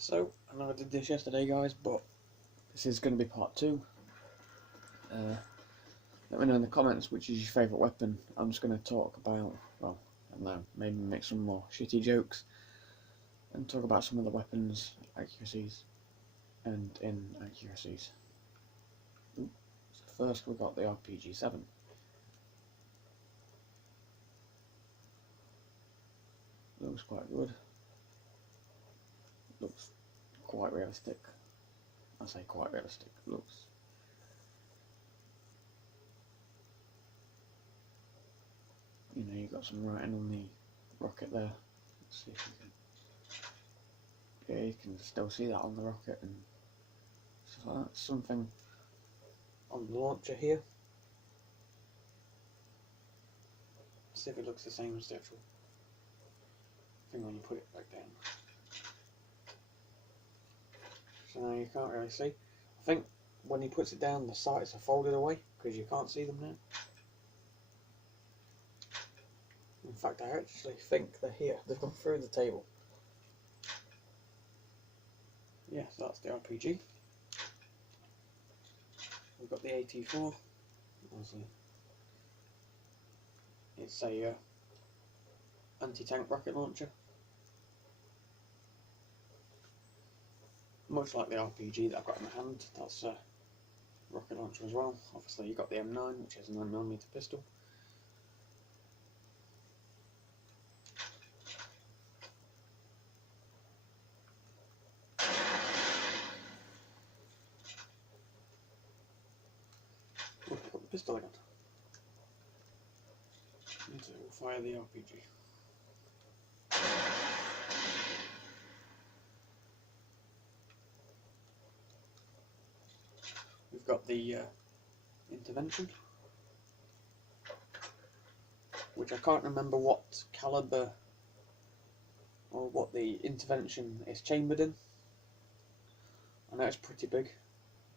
So, I know I did this yesterday, guys, but this is going to be part 2. Let me know in the comments which is your favourite weapon. I'm just going to talk about, well, I don't know, maybe make some more shitty jokes and talk about some of the weapons accuracies and inaccuracies. So first we got the RPG-7. Looks quite good. Looks quite realistic. I say quite realistic. Looks. You know, you've got some writing on the rocket there. Let's see if you can. Yeah, you can still see that on the rocket and stuff like that. Something on the launcher here. Let's see if it looks the same as the actual thing when you put it back down. So now you can't really see. I think when he puts it down, the sights are folded away because you can't see them now. In fact, I actually think they're here. They've gone through the table. Yeah, so that's the RPG. We've got the AT4. It's a anti-tank rocket launcher. Much like the RPG that I've got in my hand, that's a rocket launcher as well. Obviously you've got the M9, which is a 9mm pistol. Oh, I've got the pistol again. And so we'll fire the RPG. We've got the intervention, which I can't remember what caliber or what the intervention is chambered in. I know it's pretty big.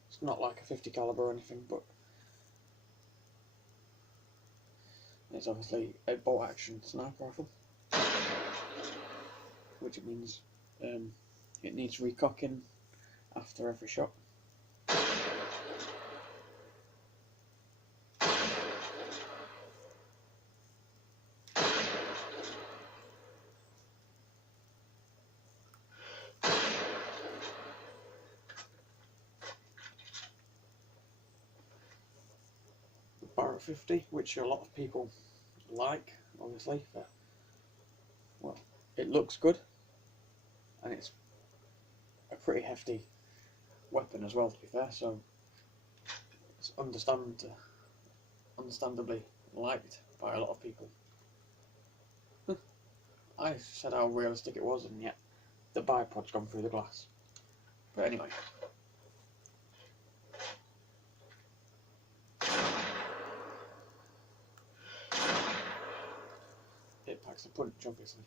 It's not like a 50 caliber or anything, but it's obviously a bolt action sniper rifle, which means it needs recocking after every shot. Barrett 50, which a lot of people like, obviously, for, well, it looks good and it's a pretty hefty weapon as well, to be fair, so it's understandably liked by a lot of people. I said how realistic it was, and yet the bipod's gone through the glass. But anyway. It packs a punch, obviously.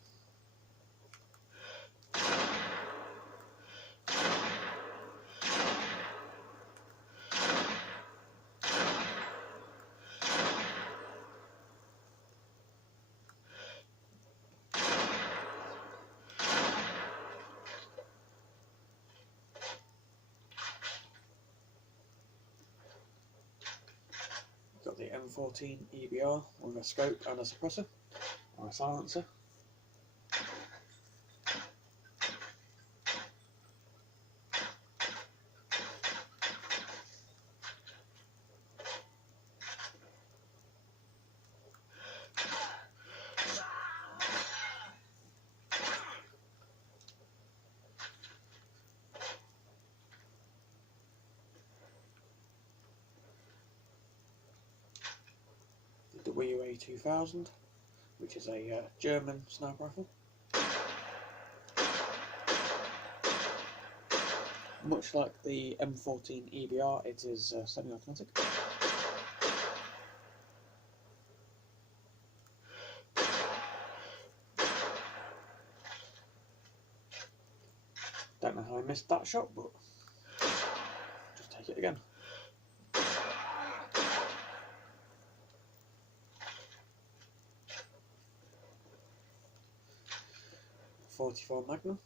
Got the M14 EBR with a scope and a suppressor, or a silencer. The WA-2000, which is a German sniper rifle. Much like the M14 EBR, it is semi-automatic. Don't know how I missed that shot, but just take it again. 44 Magnum.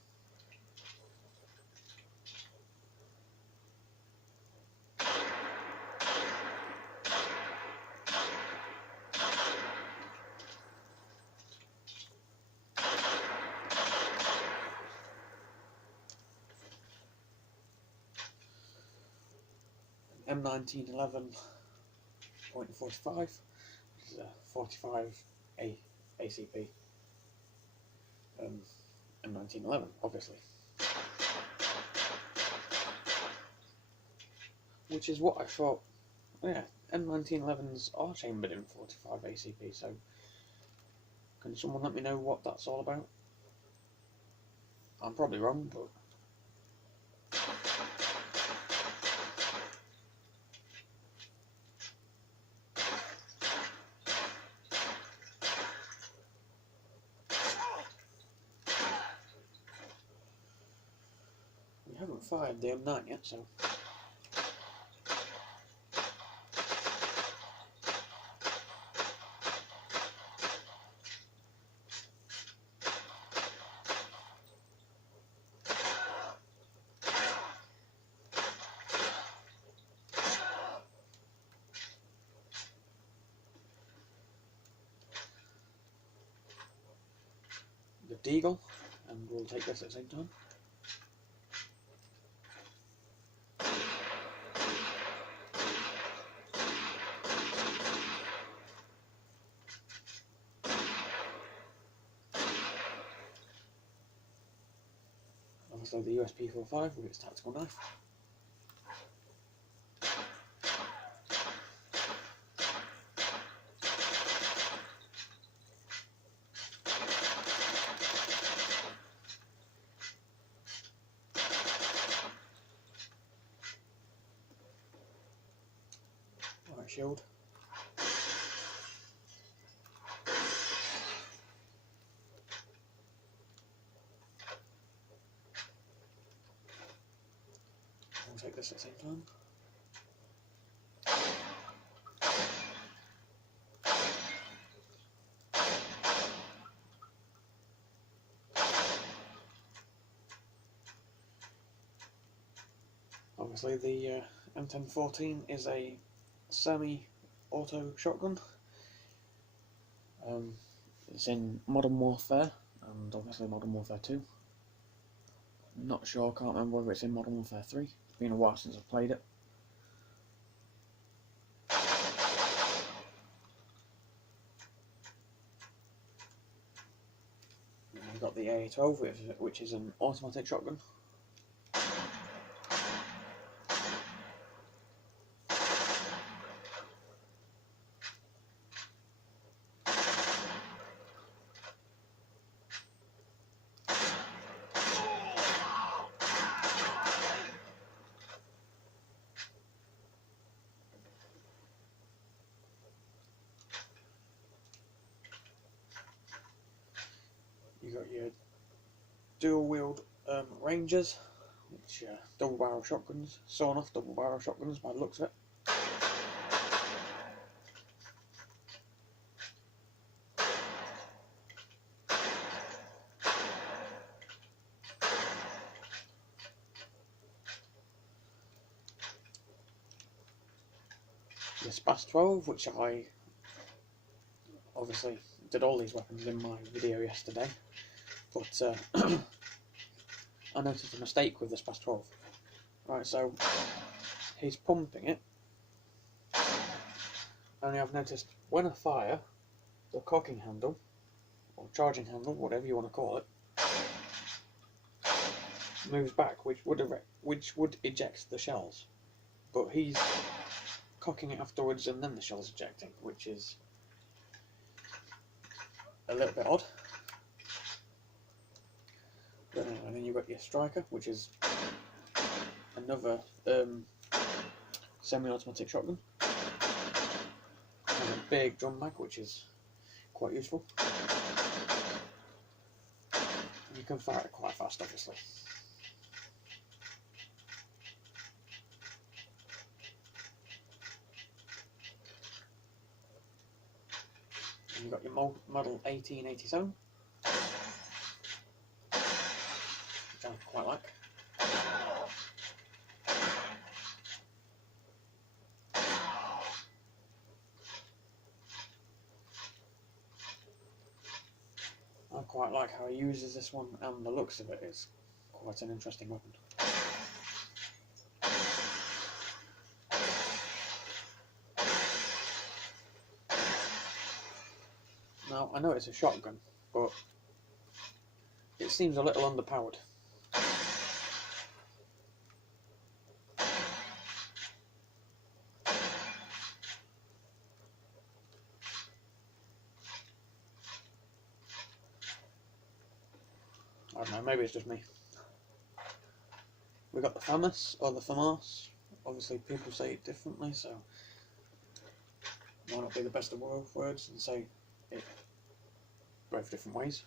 M1911.45, which is a 45 ACP. M1911, obviously. Which is what I thought. Yeah, M1911s are chambered in 45 ACP, so can someone let me know what that's all about? I'm probably wrong, but we haven't fired the M9 yet, so the Deagle, and we'll take this at the same time. Obviously the USP45 with its tactical knife. Alright, shield. We'll take this at the same time. Obviously the M1014 is a semi-auto shotgun. It's in Modern Warfare and obviously Modern Warfare 2. Not sure, can't remember whether it's in Modern Warfare 3. It's been a while since I've played it. And we've got the AA-12, which is an automatic shotgun. You got your dual wield Rangers, which are double barrel shotguns, sawn off double barrel shotguns by the looks of it. The SPAS-12, which I obviously did all these weapons in my video yesterday, but I noticed a mistake with the SPAS-12. Right, so he's pumping it, and I've noticed when I fire, the cocking handle, or charging handle, whatever you want to call it, moves back, which would eject the shells, but he's cocking it afterwards and then the shell's ejecting, which is a little bit odd. But anyway, and then you've got your striker, which is another semi-automatic shotgun, and a big drum mag, which is quite useful. And you can fire it quite fast, obviously. And you've got your model 1887, which I quite like. I quite like how he uses this one, and the looks of it is quite an interesting weapon. Now, I know it's a shotgun, but it seems a little underpowered. I don't know, maybe it's just me. We got the FAMAS, or the FAMAS. Obviously people say it differently, so might not be the best of both words and say it both different ways.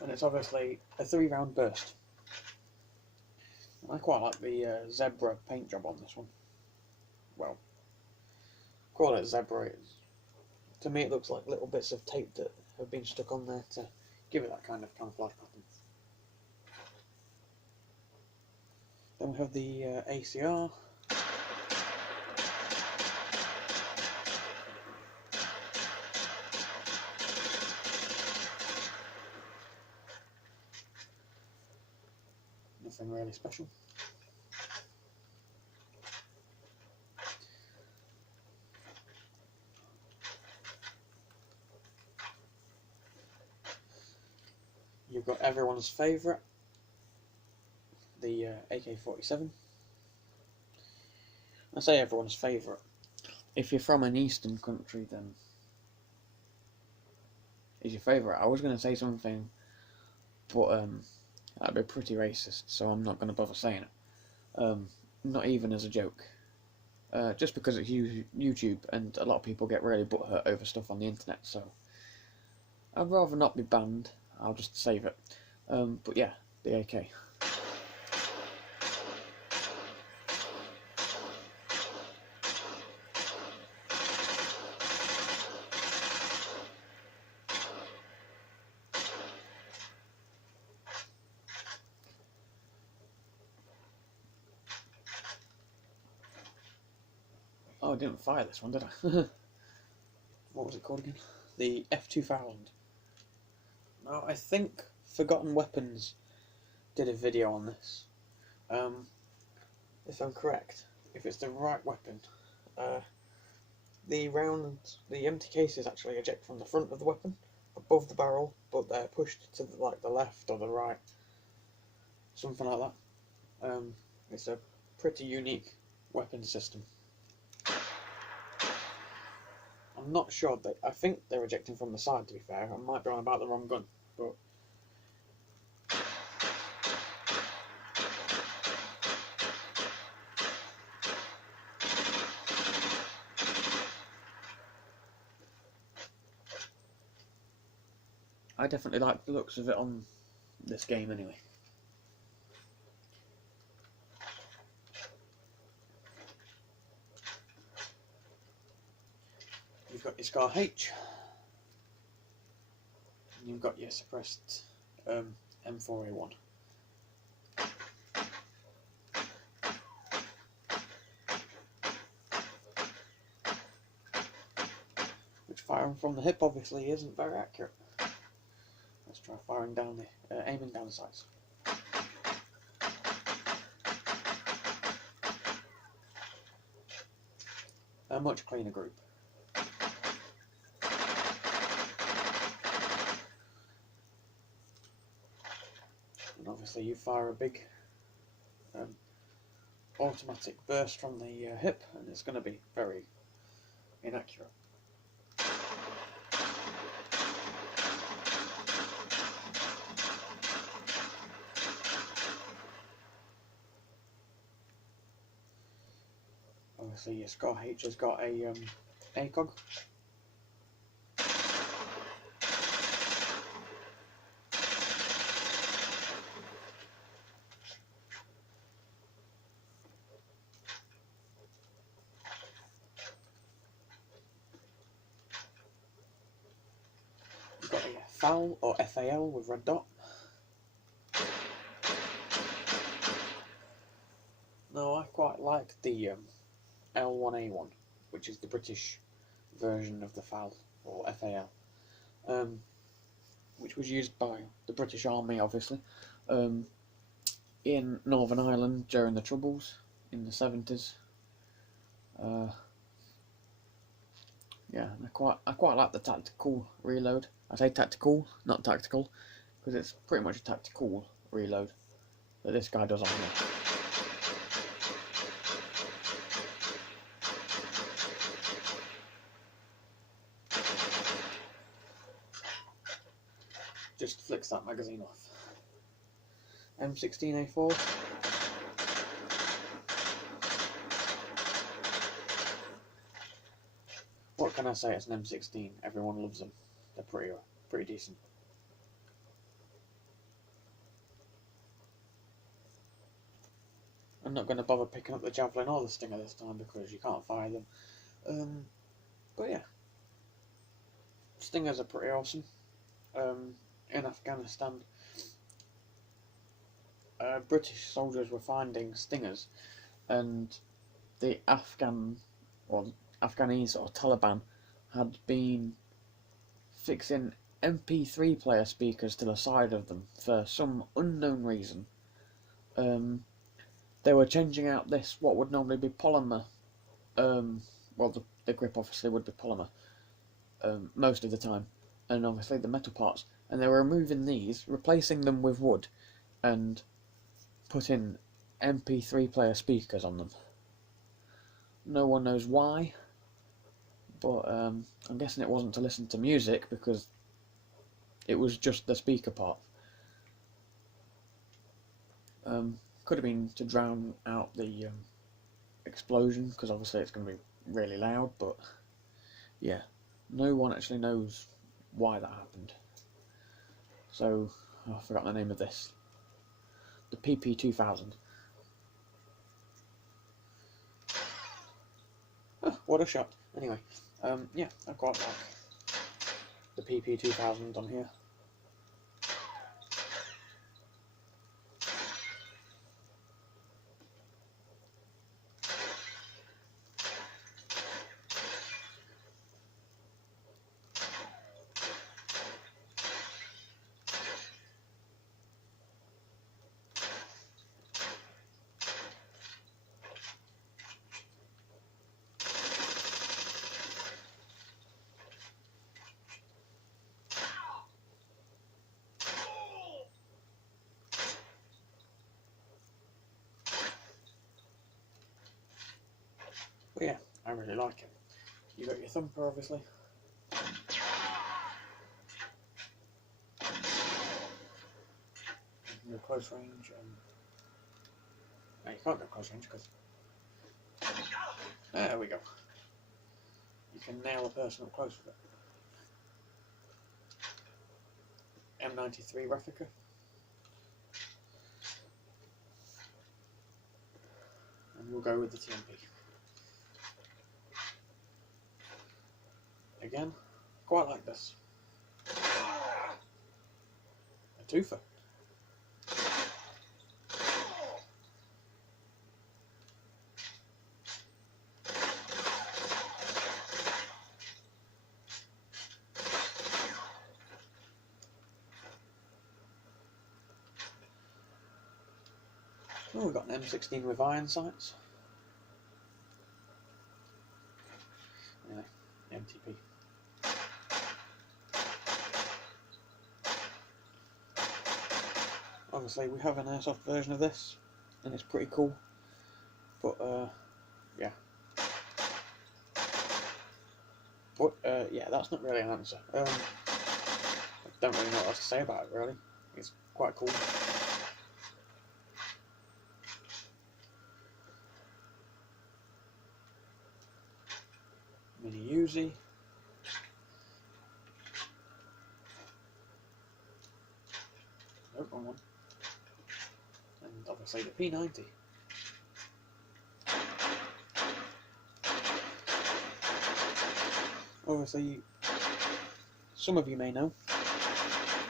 And it's obviously a 3-round burst. I quite like the zebra paint job on this one. Well, call it zebra. To me it looks like little bits of tape that have been stuck on there to give it that kind of camouflage pattern. Then we have the ACR. Nothing really special. You've got everyone's favourite, the AK-47. I say everyone's favourite. If you're from an eastern country, then it's your favourite. I was going to say something, but that'd be pretty racist, so I'm not going to bother saying it. Not even as a joke. Just because it's YouTube, and a lot of people get really butthurt over stuff on the internet, so I'd rather not be banned. I'll just save it. But yeah, the AK. Oh, I didn't fire this one, did I? What was it called again? The F2000. Now, I think Forgotten Weapons did a video on this. If I'm correct, if it's the right weapon, the empty cases actually eject from the front of the weapon, above the barrel, but they're pushed to the left or the right, something like that. It's a pretty unique weapon system. I'm not sure, I think they're ejecting from the side, to be fair. I might be on about the wrong gun, but I definitely like the looks of it on this game anyway. You've got your Scar H, and you've got your suppressed M4A1. Which firing from the hip obviously isn't very accurate. Let's try firing down the, aiming down the sights. A much cleaner group. And obviously you fire a big automatic burst from the hip, and it's going to be very inaccurate. Obviously your Scar H has got a ACOG. You've got a FAL or FAL with red dot. No, I quite like the L1A1, which is the British version of the FAL or FAL, which was used by the British Army, obviously, in Northern Ireland during the Troubles, in the 70s. Yeah, and I quite like the tactical reload. I say tactical, not tactical, because it's pretty much a tactical reload that this guy does on here. Just flicks that magazine off. M16A4. What can I say? It's an M16. Everyone loves them. They're pretty decent. I'm not going to bother picking up the Javelin or the Stinger this time because you can't fire them. But yeah, Stingers are pretty awesome. In Afghanistan, British soldiers were finding Stingers, and the Afghanis or Taliban had been fixing MP3 player speakers to the side of them for some unknown reason. They were changing out this, what would normally be polymer, well the grip obviously would be polymer most of the time, and obviously the metal parts, and they were removing these, replacing them with wood, and putting MP3 player speakers on them. No one knows why, but I'm guessing it wasn't to listen to music because it was just the speaker part. Could have been to drown out the explosion, because obviously it's going to be really loud, but yeah, no one actually knows why that happened. So, I forgot the name of this. The PP2000. Oh, what a shot. Anyway, yeah, I've got like the PP2000 on here. But yeah, I really like it. You got your thumper, obviously. Your close range. No, you can't go close range because there we go. You can nail a person up close with it. M93 replica. And we'll go with the TMP. Again, quite like this. A twofer. Oh, we've got an M16 with iron sights. Anyway, MTP. Obviously, we have an airsoft version of this, and it's pretty cool. But yeah. But yeah, that's not really an answer. I don't really know what else to say about it. Really, it's quite cool. Mini Uzi. Nope, wrong one. And obviously the P90. Obviously, some of you may know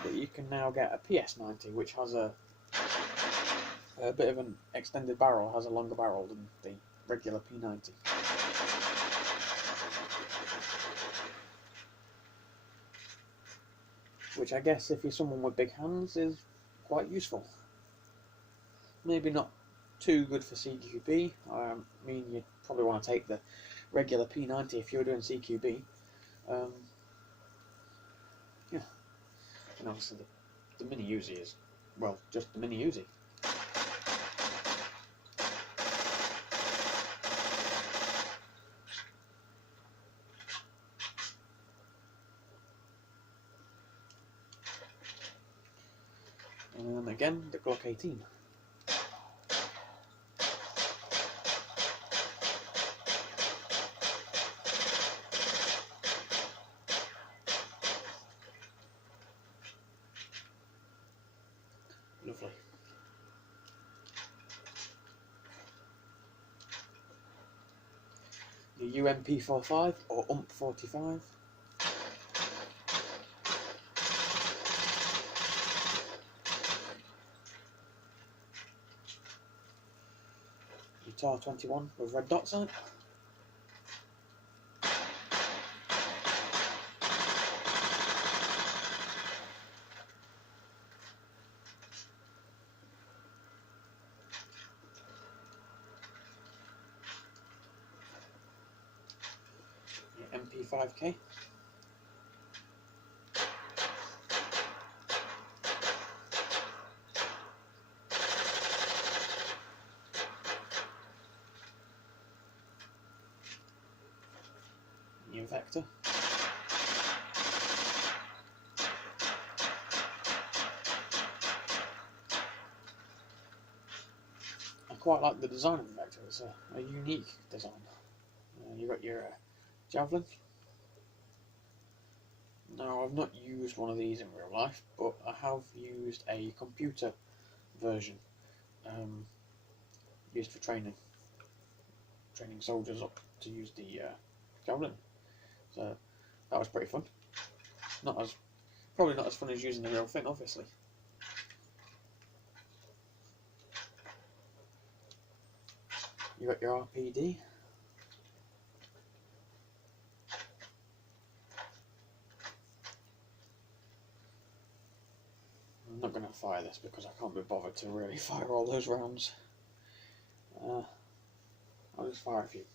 that you can now get a PS90, which has a bit of an extended barrel, has a longer barrel than the regular P90. Which I guess, if you're someone with big hands, is quite useful. Maybe not too good for CQB. I mean, you'd probably want to take the regular P90 if you're doing CQB. Yeah, and obviously the mini Uzi is, well, just the mini Uzi. And again, the Glock 18. Lovely. The UMP45 or UMP45. Your TAR-21 with red dots on it. Your MP5K. Your Vector. I quite like the design of the Vector. It's a unique design. You've got your Javelin. Now, I've not used one of these in real life, but I have used a computer version used for training soldiers up to use the Javelin. So that was pretty fun. Probably not as fun as using the real thing, obviously. You got your RPD. I'm not going to fire this because I can't be bothered to really fire all those rounds. I'll just fire a few.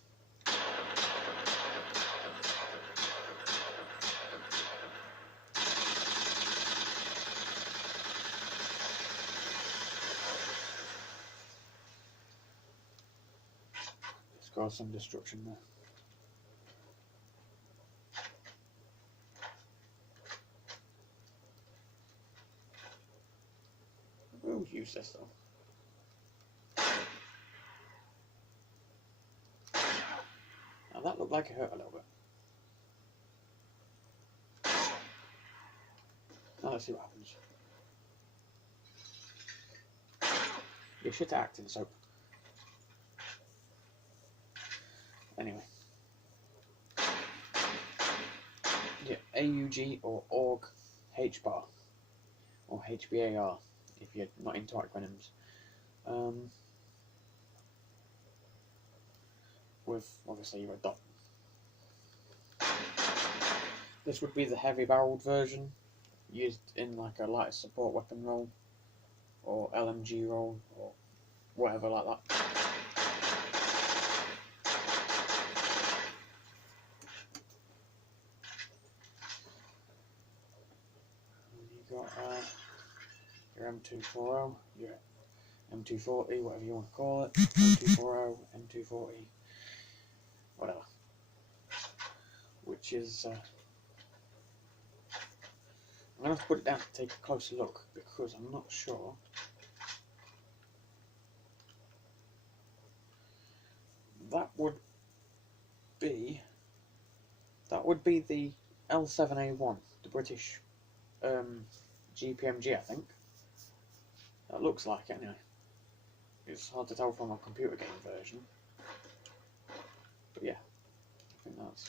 Let's cause some destruction there. We'll use this though. Now that looked like it hurt a little bit. Now let's see what happens. You're shit at acting, soap. Anyway. Yeah, AUG or AUG HBAR. Or HBAR, if you're not into acronyms. With obviously your dot. This would be the heavy barreled version, used in like a light support weapon role, or LMG role, or whatever like that. You got your M240, your M240, whatever you want to call it, M240, M240, whatever. Which is, I'm going to have to put it down to take a closer look because I'm not sure. That would be the L7A1, the British GPMG, I think. That looks like it anyway. It's hard to tell from a computer game version. But yeah, I think that's...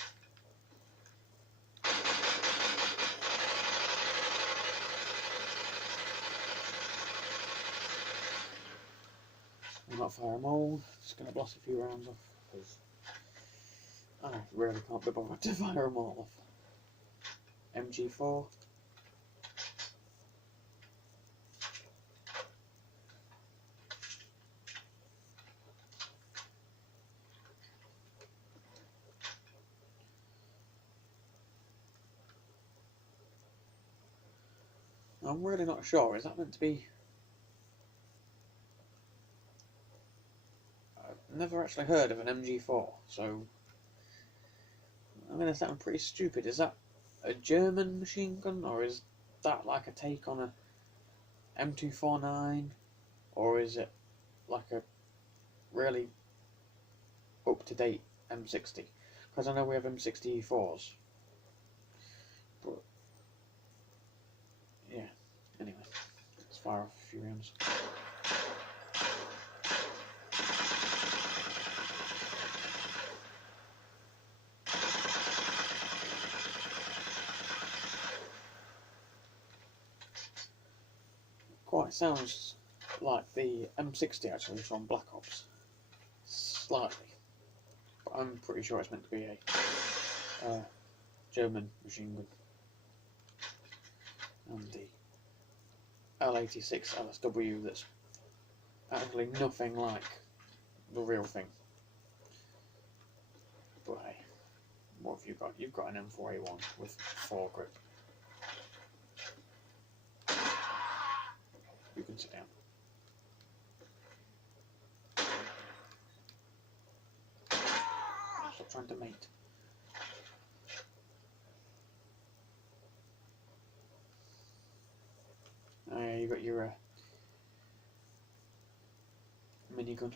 I'm not fire them all, just going to blast a few rounds off because I really can't be bothered to fire them all off. MG4. I'm really not sure. Is that meant to be... I've never actually heard of an MG4, so I'm going to sound pretty stupid. Is that a German machine gun, or is that like a take on a M249, or is it like a really up-to-date M60? Because I know we have M64s, but yeah, anyway, let's fire off a few rounds. Quite sounds like the M60 actually from Black Ops, slightly, but I'm pretty sure it's meant to be a German machine gun. And the L86 LSW that's actually nothing like the real thing. But hey, what have you got? You've got an M4A1 with foregrip. You can sit down. Stop trying to mate. You got your minigun.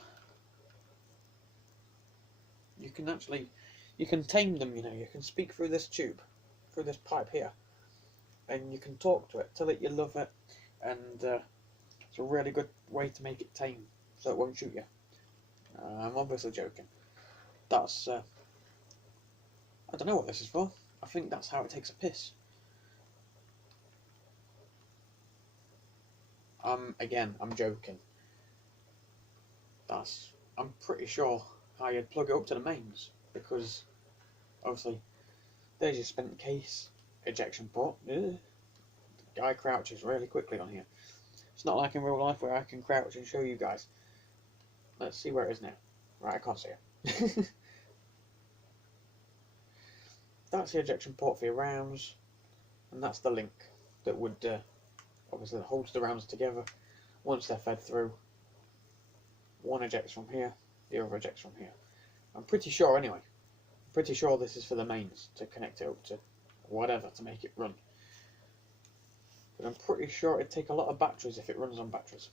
You can tame them, you know, you can speak through this tube, through this pipe here, and you can talk to it, tell it you love it, and it's a really good way to make it tame, so it won't shoot you. I'm obviously joking. That's, I don't know what this is for. I think that's how it takes a piss. Again, I'm joking. I'm pretty sure how you'd plug it up to the mains, because obviously there's your spent case ejection port. The guy crouches really quickly on here. It's not like in real life where I can crouch and show you guys. Let's see where it is now. Right, I can't see it. That's the ejection port for your rounds, and that's the link that would obviously holds the rounds together. Once they're fed through, one ejects from here, the other ejects from here. I'm pretty sure anyway. I'm pretty sure this is for the mains, to connect it up to whatever to make it run. But I'm pretty sure it'd take a lot of batteries if it runs on batteries.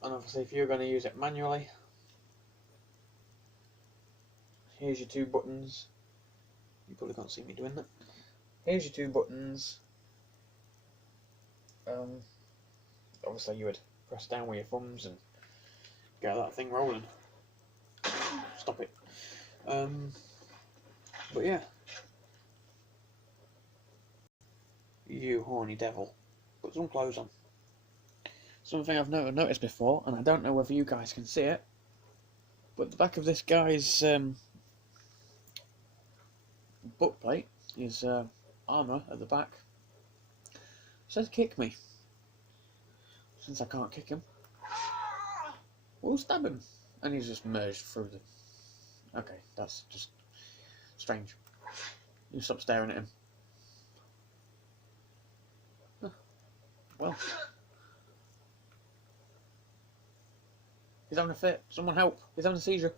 And obviously if you're going to use it manually, here's your two buttons. You probably can't see me doing that. Here's your two buttons. Obviously you would press down with your thumbs and get that thing rolling. Stop it. But yeah. You horny devil. Put some clothes on. Something I've never noticed before, and I don't know whether you guys can see it, but the back of this guy's butt plate, his armour at the back, says kick me. Since I can't kick him, we'll stab him. And he's just merged through the... Okay, that's just strange. You stop staring at him. Huh. Well. He's having a fit. Someone help. He's having a seizure.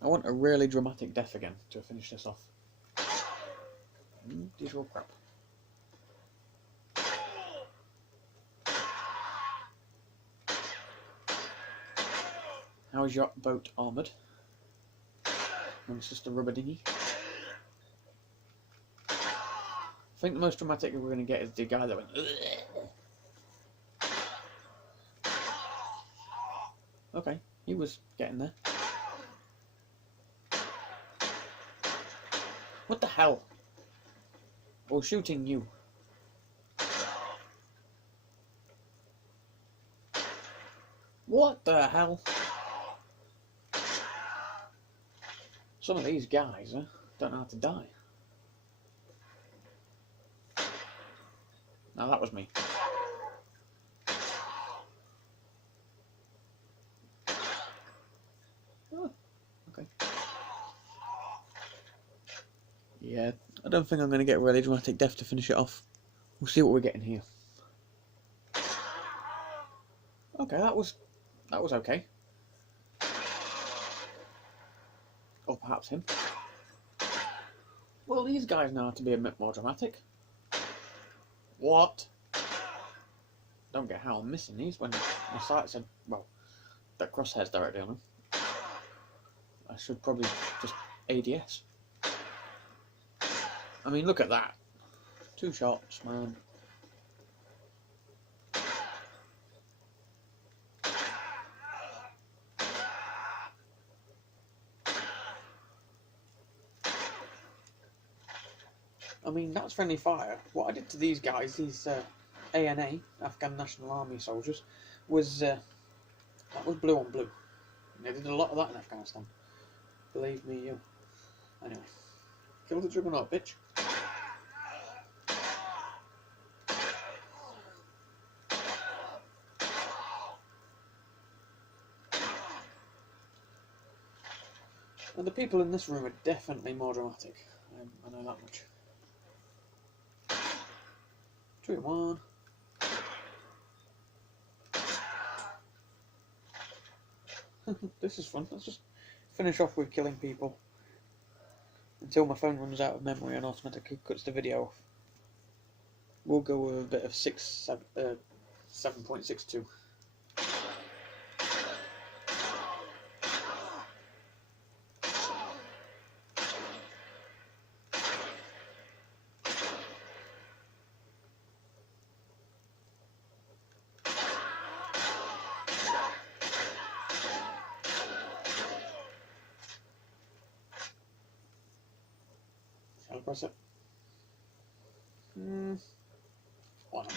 I want a really dramatic death again to finish this off. These are all crap. How is your boat armoured? And it's just a rubber dinghy. I think the most dramatic we're going to get is the guy that went... Okay, he was getting there. What the hell? Or shooting you. What the hell? Some of these guys don't know how to die. Now that was me. Oh, okay. Yeah, I don't think I'm going to get a really dramatic death to finish it off. We'll see what we're getting here. Okay, that was okay. Or perhaps him. Well, these guys know how to be a bit more dramatic. What? Don't get how I'm missing these when my sights are, well, that crosshair's directly on them. I should probably just ADS. I mean, look at that. 2 shots, man. I mean, that's friendly fire. What I did to these guys, these ANA, Afghan National Army soldiers, was that was blue on blue. They did a lot of that in Afghanistan. Believe me, you. Anyway, kill the juggernaut, bitch. And the people in this room are definitely more dramatic. I know that much. 2 in 1. This is fun. Let's just finish off with killing people until my phone runs out of memory and automatically cuts the video off. We'll go with a bit of 7.62. Shall I press it? Why not?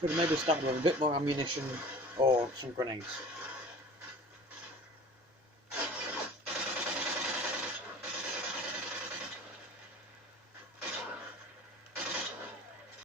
Should have maybe started with a bit more ammunition or some grenades.